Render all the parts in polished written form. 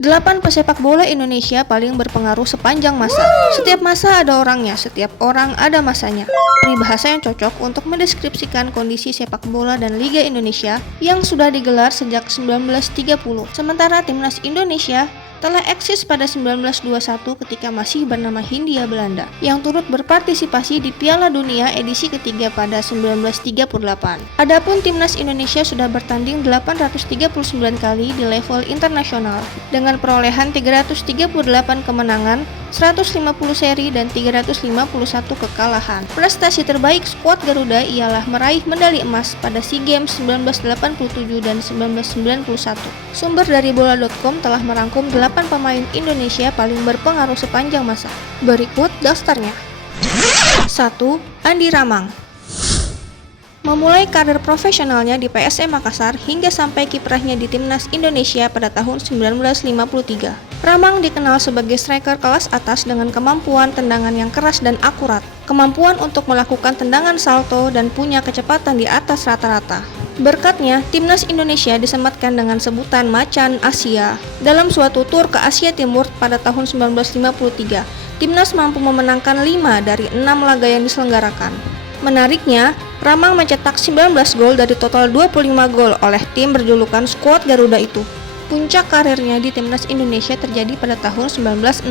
8 pesepak bola Indonesia paling berpengaruh sepanjang masa. Setiap masa ada orangnya, setiap orang ada masanya. Peribahasa yang cocok untuk mendeskripsikan kondisi sepak bola dan Liga Indonesia yang sudah digelar sejak 1930. Sementara Timnas Indonesia telah eksis pada 1921 ketika masih bernama Hindia Belanda, yang turut berpartisipasi di Piala Dunia edisi ketiga pada 1938. Adapun Timnas Indonesia sudah bertanding 839 kali di level internasional dengan perolehan 338 kemenangan, 150 seri dan 351 kekalahan. Prestasi terbaik skuad Garuda ialah meraih medali emas pada SEA Games 1987 dan 1991. Sumber dari bola.com telah merangkum 8 pemain Indonesia paling berpengaruh sepanjang masa. Berikut daftarnya. 1. Andi Ramang. Memulai karir profesionalnya di PSM Makassar hingga sampai kiprahnya di Timnas Indonesia pada tahun 1953. Ramang dikenal sebagai striker kelas atas dengan kemampuan tendangan yang keras dan akurat, kemampuan untuk melakukan tendangan salto dan punya kecepatan di atas rata-rata. Berkatnya, Timnas Indonesia disematkan dengan sebutan Macan Asia. Dalam suatu tur ke Asia Timur pada tahun 1953, Timnas mampu memenangkan 5 dari 6 laga yang diselenggarakan. Menariknya, Ramang mencetak 19 gol dari total 25 gol oleh tim berjulukan skuad Garuda itu. Puncak karirnya di Timnas Indonesia terjadi pada tahun 1960.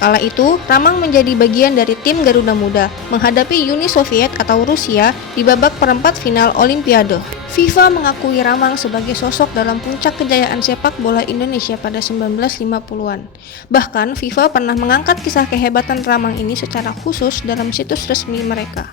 Kala itu, Ramang menjadi bagian dari tim Garuda Muda menghadapi Uni Soviet atau Rusia di babak perempat final Olimpiade. FIFA mengakui Ramang sebagai sosok dalam puncak kejayaan sepak bola Indonesia pada 1950-an. Bahkan, FIFA pernah mengangkat kisah kehebatan Ramang ini secara khusus dalam situs resmi mereka.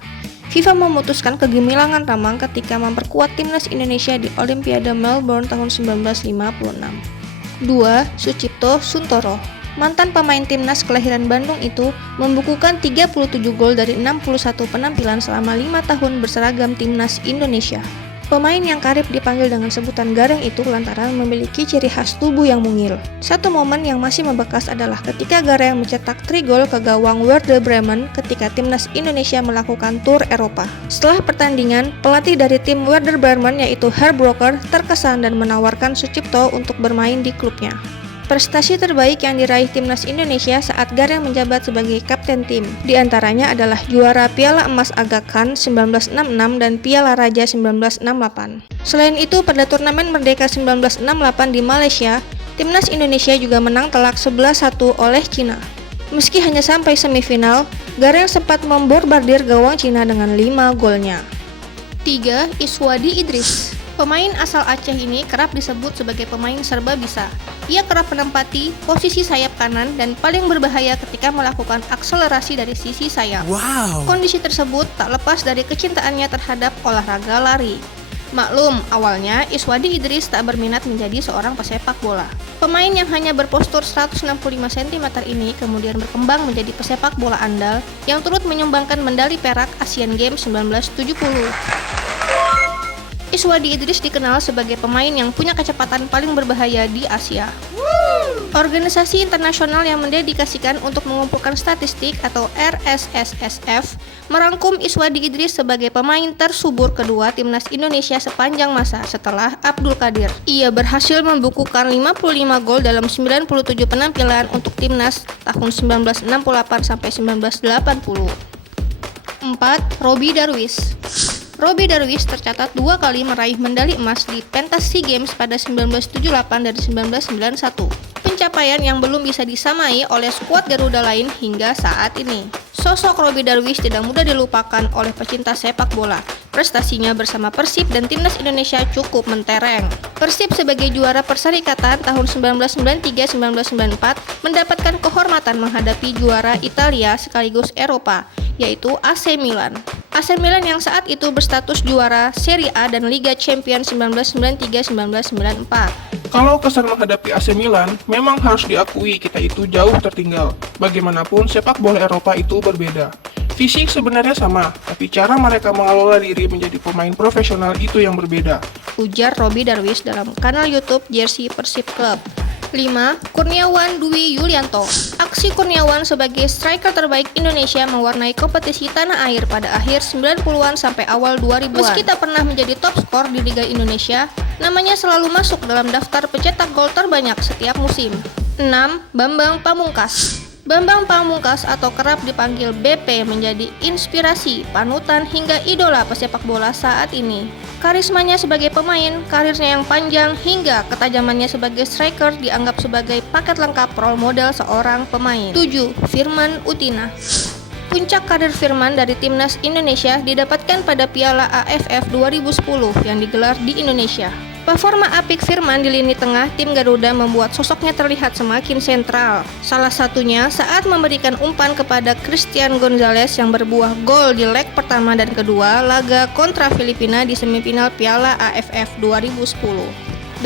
FIFA memutuskan kegemilangan Ramang ketika memperkuat Timnas Indonesia di Olimpiade Melbourne tahun 1956. 2. Sucipto Suntoro. Mantan pemain Timnas kelahiran Bandung itu membukukan 37 gol dari 61 penampilan selama 5 tahun berseragam Timnas Indonesia. Pemain yang karib dipanggil dengan sebutan Gareng itu lantaran memiliki ciri khas tubuh yang mungil. Satu momen yang masih membekas adalah ketika Gareng mencetak 3 gol ke gawang Werder Bremen ketika Timnas Indonesia melakukan tur Eropa. Setelah pertandingan, pelatih dari tim Werder Bremen yaitu Herb Brocker terkesan dan menawarkan Sucipto untuk bermain di klubnya. Prestasi terbaik yang diraih Timnas Indonesia saat Gareng menjabat sebagai kapten tim di antaranya adalah juara Piala Emas Aga Khan 1966 dan Piala Raja 1968. Selain itu, pada turnamen Merdeka 1968 di Malaysia, Timnas Indonesia juga menang telak 11-1 oleh Cina. Meski hanya sampai semifinal, Gareng sempat memborbardir gawang Cina dengan 5 golnya. 3. Iswadi Idris. Pemain asal Aceh ini kerap disebut sebagai pemain serba bisa. Ia kerap menempati posisi sayap kanan dan paling berbahaya ketika melakukan akselerasi dari sisi sayap. Kondisi tersebut tak lepas dari kecintaannya terhadap olahraga lari. Maklum, awalnya Iswadi Idris tak berminat menjadi seorang pesepak bola. Pemain yang hanya berpostur 165 cm ini kemudian berkembang menjadi pesepak bola andal yang turut menyumbangkan medali perak Asian Games 1970. Iswadi Idris dikenal sebagai pemain yang punya kecepatan paling berbahaya di Asia. Organisasi internasional yang mendedikasikan untuk mengumpulkan statistik atau RSSSF merangkum Iswadi Idris sebagai pemain tersubur kedua Timnas Indonesia sepanjang masa setelah Abdul Qadir. Ia berhasil membukukan 55 gol dalam 97 penampilan untuk Timnas tahun 1968 sampai 1980. 4. Robby Darwish. Robby Darwish tercatat 2 kali meraih medali emas di pentas SEA Games pada 1978 dan 1991. Pencapaian yang belum bisa disamai oleh skuad Garuda lain hingga saat ini. Sosok Robby Darwish tidak mudah dilupakan oleh pecinta sepak bola. Prestasinya bersama Persib dan Timnas Indonesia cukup mentereng. Persib sebagai juara Perserikatan tahun 1993-1994 mendapatkan kehormatan menghadapi juara Italia sekaligus Eropa, yaitu AC Milan. AC Milan yang saat itu berstatus juara Serie A dan Liga Champions 1993-1994. Kalau kesan menghadapi AC Milan, memang harus diakui kita itu jauh tertinggal. Bagaimanapun sepak bola Eropa itu berbeda. Fisik sebenarnya sama, tapi cara mereka mengelola diri menjadi pemain profesional itu yang berbeda. Ujar Robby Darwish dalam kanal YouTube Jersey Persib Club. 5. Kurniawan Dwi Yulianto. Aksi Kurniawan sebagai striker terbaik Indonesia mewarnai kompetisi tanah air pada akhir 90-an sampai awal 2000-an. Meski tak pernah menjadi top skor di Liga Indonesia, Namanya selalu masuk dalam daftar pencetak gol terbanyak setiap musim. 6. Bambang Pamungkas. Bambang Pamungkas atau kerap dipanggil BP menjadi inspirasi, panutan hingga idola pesepak bola saat ini. Karismanya sebagai pemain, karirnya yang panjang, hingga ketajamannya sebagai striker dianggap sebagai paket lengkap role model seorang pemain. 7. Firman Utina. Puncak karir Firman dari timnas Indonesia didapatkan pada Piala AFF 2010 yang digelar di Indonesia. Performa apik Firman di lini tengah tim Garuda membuat sosoknya terlihat semakin sentral. Salah satunya saat memberikan umpan kepada Christian Gonzalez yang berbuah gol di leg pertama dan kedua laga kontra Filipina di semifinal Piala AFF 2010. 8.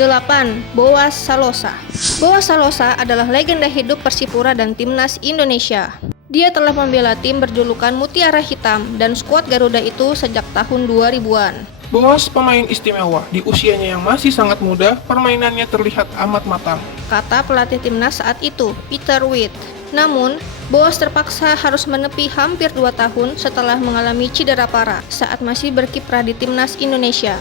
Boas Salosa. Boas Salosa adalah legenda hidup Persipura dan timnas Indonesia. Dia telah membela tim berjulukan Mutiara Hitam dan skuad Garuda itu sejak tahun 2000-an. Boas pemain istimewa, di usianya yang masih sangat muda, permainannya terlihat amat matang, kata pelatih timnas saat itu, Peter Witt. Namun, Boas terpaksa harus menepi hampir 2 tahun setelah mengalami cedera parah saat masih berkiprah di timnas Indonesia.